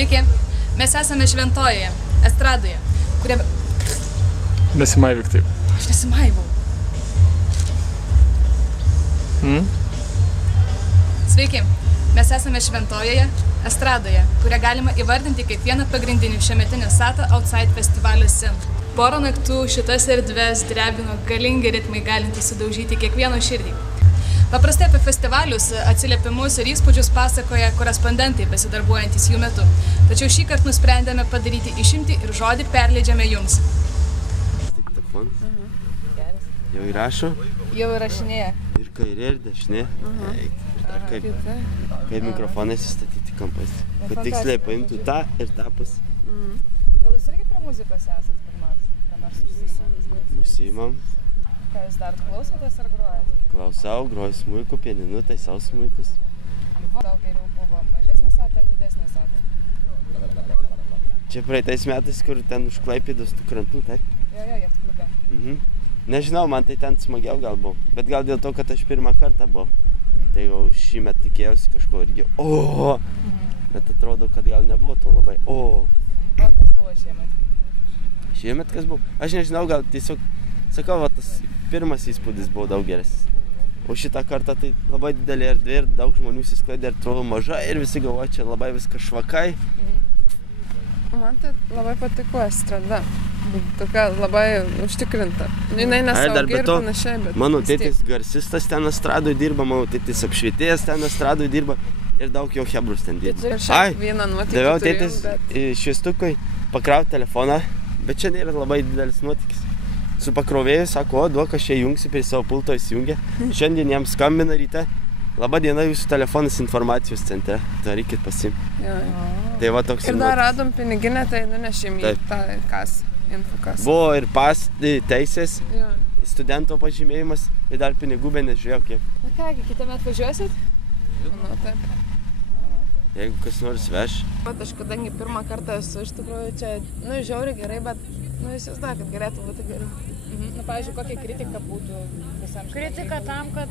Sveiki, mes esame Šventojoje, estradoje, kurie... Nesimaivyk taip. Aš nesimaivau. Sveiki, mes esame Šventojoje, estradoje, kurią galima įvardinti kaip vieną pagrindinių šiemetinio SATA Outside festivalio scenų. Porą naktų šitas erdves drebino galingi ritmai galintys sudaužyti kiekvieno širdį. Paprastai apie festivalius, atsiliepimus ir įspūdžius pasakoja korespondentai besidarbuojantys jų metu. Tačiau šį kartą nusprendėme padaryti išimtį ir žodį perleidžiame jums. Diktafonas. Jau įrašo? Jau įrašinėja. Ir kairė ir dešinė. Kaip mikrofonai sustatyti kampais. Kad tiksliai paimtų tą ir tą pas. Gal jūs irgi prie muzikos esat kur nors? Ką nors užsiimam? Užsiimam. Ką jūs dar klausotės ar grojat? Klausau, groju smuiku, pianinu, taisau smuikus. Gal geriau buvo mažesnė SATA ar didesnė SATA? Čia praeitais metais, kur ten už Klaipėdos tų krantų, taip? Jo, jachtklube. Nežinau, man tai ten smagiau gal buvo. Bet gal dėl to, kad aš pirmą kartą buvau. Tai jau šįmet tikėjausi kažko irgi Bet atrodo, kad gal nebuvo to labai O kas buvo šiemet? Šiemet kas buvo? Aš nežinau, gal tiesiog, sakau, va, tas pirmas įspūdis buvo daug geresnis. O šitą kartą tai labai didelė erdvė ir daug žmonių įsisklaidė ir atrodo maža ir visi galvoja, čia labai viskas švakai. Man tai labai patiko estrada. Tokia labai užtikrinta. Jinai nesaugi ir panašiai, bet... Mano tėtis garsistas ten estradoje dirba, mano tėtis apšvietėjas ten estradoje dirba ir daug jo hebrus ten dirba. Daviau tėtis šviestukui pakrauti telefoną, bet čia nėra labai didelis nuotykis. Su pakrovėju sako, duok, aš čia jungsi prie savo pulto įsijungia. Šiandien jam skambina ryte. Labą dieną, jūsų telefonas informacijos centre. Tai reikėt pasimti. Tai va toks ir dar radom piniginę, tai nunešim į tą kasą, infokasą. Buvo ir teisės, studento pažymėjimas ir dar pinigų, bet nežiūrėjau kiek. Na kągi, kitą metą važiuosit? Nu, taip. Jeigu kas nors veš. Aš kadangi pirmą kartą esu, iš tikrųjų čia, žiauriai gerai, bet, įsivaizduoju, kad galėtų būti geriau. Pavyzdžiui, kokia kritika būtų visam šiandien? Kritika tam, kad...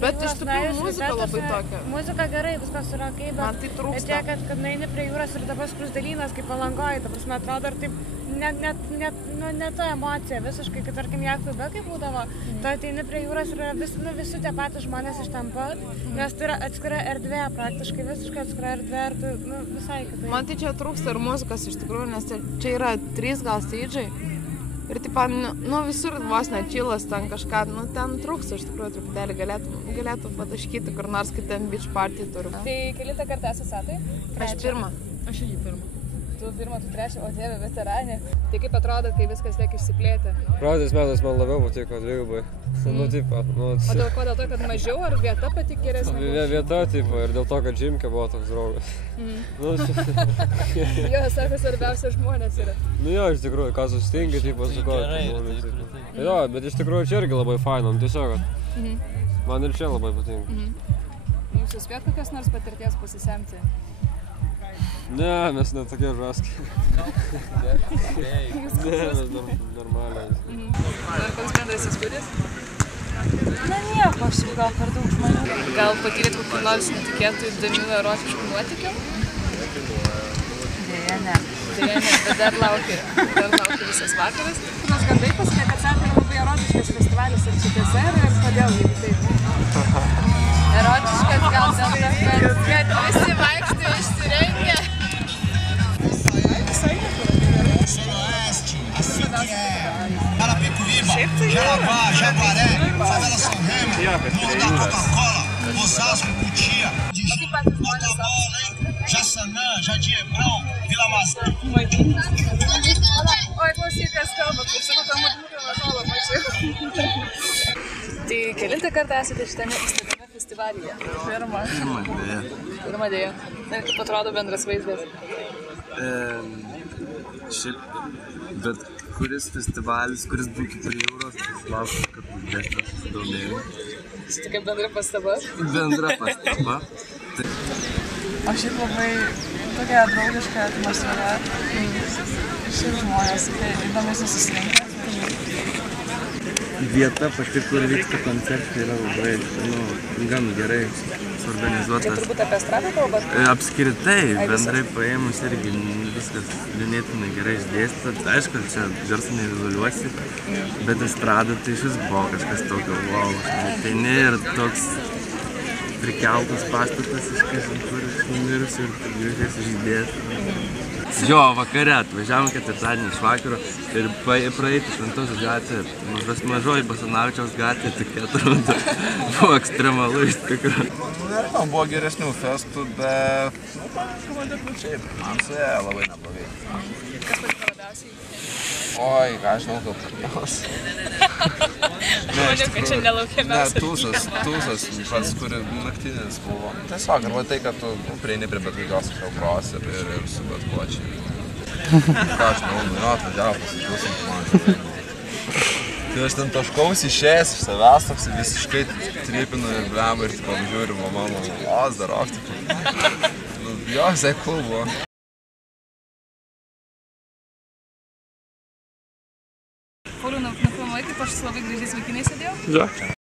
Bet iš tikrųjų muzika labai tokia. Muzika gerai, viskas yra kaip, bet... Man tai trūksta. Kad naini prie jūros ir dabar skruzdėlynas, kaip Palangoje, ta prasme, atrodo, ir taip, ne ta emocija, visiškai, kad tarkim, jachtklube kaip būdavo, tu ateini prie jūros ir visi tie patys žmonės iš ten pat, nes tai yra atskira erdvė, praktiškai visiškai atskira erdvė ir tu, visai kitaip. Man tai čia trūksta ir muzikos iš tikrųjų, nes čia yra 3 gal stage'ai. Ir taip, visur vos nečilas ten kažką, ten trūksta iš tikrųjų truputėlį, galėtų pataškyti kur nors, kaip ten beach party turi. Tai kelintą kartą esat SATai? Aš pirmą. Aš irgi pirmą. Tu pirmą, tu trečią, o Dieve, veteranė. Tai kaip atrodo, kai viskas tiek išsiplėtė? Praeitais metais man labiau patiko dvigubai. O dėl ko, dėl to, kad mažiau, ar vieta pati geresnė? Vieta, ir dėl to, kad Džimke buvo toks draugas. Jo, sako, svarbiausia žmonės yra. Jo, iš tikrųjų, ką susitinki, su ko. Jo, bet iš tikrųjų čia irgi labai faina, tiesiog. Man ir čia labai patinka. Jūs suspėt kokios nors patirties pasisemti? Ne, mes netokie žaski. Ne, mes normaliai. Ar koks bendras įspūdis? Na nieko, aš gal per daug žmonių. Gal patyrėt kokių nors netikėtų įdomių erotiškų nuotykių? Deja, ne. Bet dar laukia visas vakaras. Nors gandai pasakė, kad SATA yra labai erotiškas festivalis ir šitose ir kodėl jeigu taip? Erotiškas gal dėl to, kad visi vaikšto išsirengę. Carapicuíba, Jaraguá, Jaguaré, Favela São Remo, Morro da Coca-Cola, Osasco, Cutia, Motobola, Jaçanã, Jardim Hebrão, Vila Mazar. Oi, klausykas kalba, kaip sakau, tam matau mažiau. Tai kelintą kartą esate šitame festivalyje? Pirmą. Pirmą dėja. Ir kaip atrodo bendras vaizdas? Šiaip, bet kuris festivalis, kuris būtų prie jūros, laukiu, kad didesnio susidomėjimo. Tai tokia bendra pastaba? Bendra pastaba. O šiaip labai tokia draugiška atmosfera. Šiaip žmonės, tai įdomus susirinkę. Vieta pati, kur vyksta koncertai, yra labai, gan gerai. suorganizuotas. Tai turbūt apie estradą kalbat? Apskritai, bendrai paėmus irgi viskas ganėtinai gerai išdėstyta. Aišku, čia garso nevizualiuosi, bet estrada tai šis buvo kažkas tokio, wow, tai ne ir toks prikeltas pastatas iš kažin kur išmirusių ir gražiai išdėstyta. Jo, vakare atvažiavom ketvirtadienį iš vakaro ir praeiti Šventosios gatvė, mažoji Basanavičiaus gatvė, tik atrodo, buvo ekstremalu iš tikrųjų. Nežinau, buvo geresnių festų, bet, man adekvačiai, man suėjo labai neblogai. Kas patiko labiausiai? Oi, ką aš žinau, gal karnialas. Maniau, kad čia nelaukiamiausia. Ne, tūsas, pats, kuri naktinis buvo. Tiesiog, arba tai, kad tu prieini prie bet kokios kalbos ir su bet kuo čia. Ką aš žinau, atvažiavo, pasitūsim, man. Tai aš ten taškaus išėjęs iš savęs, toks visiškai tripinu ir blemu ir tipo žiūriu, mama, dar okti. Jo, visai cool buvo. Pauliau, nufilmuoji, kaip aš su labai gražiais vaikinais sėdėjau? Jo.